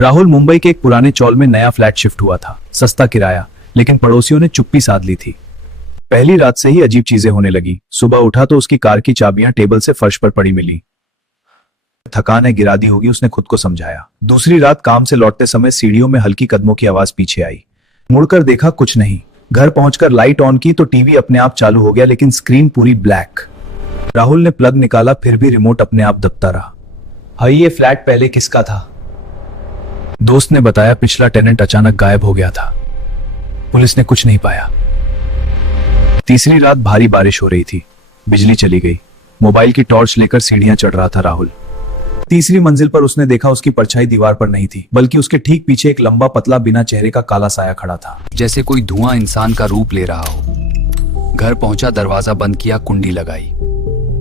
राहुल मुंबई के एक पुराने चौल में नया फ्लैट शिफ्ट हुआ था। सस्ता किराया, लेकिन पड़ोसियों ने चुप्पी साध ली थी। पहली रात से ही अजीब चीजें होने लगी। सुबह उठा तो उसकी कार की चाबियां टेबल से फर्श पर पड़ी मिली। थकान है, गिरा दी होगी, उसने खुद को समझाया। दूसरी रात काम से लौटते समय सीढ़ियों में हल्की कदमों की आवाज पीछे आई। मुड़कर देखा, कुछ नहीं। घर पहुंचकर लाइट ऑन की तो टीवी अपने आप चालू हो गया, लेकिन स्क्रीन पूरी ब्लैक। राहुल ने प्लग निकाला, फिर भी रिमोट अपने आप दबता रहा। हाय, ये फ्लैट पहले किसका था? दोस्त ने बताया, पिछला टेनेंट अचानक गायब हो गया था। पुलिस ने कुछ नहीं पाया। तीसरी रात भारी बारिश हो रही थी। बिजली चली गई। मोबाइल की टॉर्च लेकर सीढ़ियां चढ़ रहा था राहुल। तीसरी मंजिल पर उसने देखा, उसकी परछाई दीवार पर नहीं थी, बल्कि उसके ठीक पीछे एक लंबा पतला बिना चेहरे का काला साया खड़ा था, जैसे कोई धुआं इंसान का रूप ले रहा हो। घर पहुंचा, दरवाजा बंद किया, कुंडी लगाई,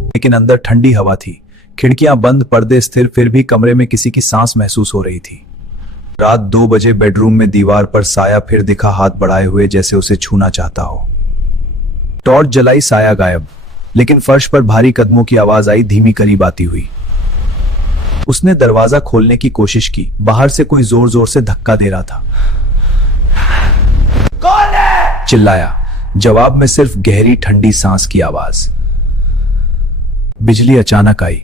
लेकिन अंदर ठंडी हवा थी। खिड़कियां बंद, पर्दे स्थिर, फिर भी कमरे में किसी की सांस महसूस हो रही थी। रात 2 बजे बेडरूम में दीवार पर साया फिर दिखा, हाथ बढ़ाए हुए, जैसे उसे छूना चाहता हो। टॉर्च जलाई, साया गायब, लेकिन फर्श पर भारी कदमों की आवाज आई, धीमी, करीब आती हुई। उसने दरवाजा खोलने की कोशिश की। बाहर से कोई जोर जोर से धक्का दे रहा था। कौन है? चिल्लाया। जवाब में सिर्फ गहरी ठंडी सांस की आवाज। बिजली अचानक आई।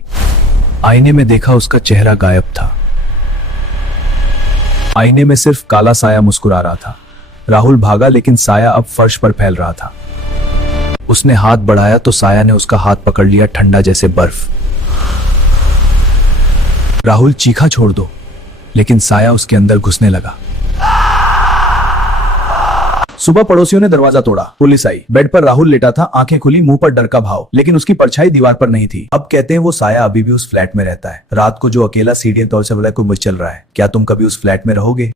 आईने में देखा, उसका चेहरा गायब था। आईने में सिर्फ काला साया मुस्कुरा रहा था। राहुल भागा, लेकिन साया अब फर्श पर फैल रहा था। उसने हाथ बढ़ाया तो साया ने उसका हाथ पकड़ लिया, ठंडा जैसे बर्फ। राहुल चीखा, छोड़ दो, लेकिन साया उसके अंदर घुसने लगा। सुबह पड़ोसियों ने दरवाजा तोड़ा। पुलिस आई। बेड पर राहुल लेटा था, आंखें खुली, मुंह पर डर का भाव, लेकिन उसकी परछाई दीवार पर नहीं थी। अब कहते हैं वो साया अभी भी उस फ्लैट में रहता है। रात को जो अकेला सीढ़ियां तौर से बोला, कोई मुझ चल रहा है, क्या तुम कभी उस फ्लैट में रहोगे?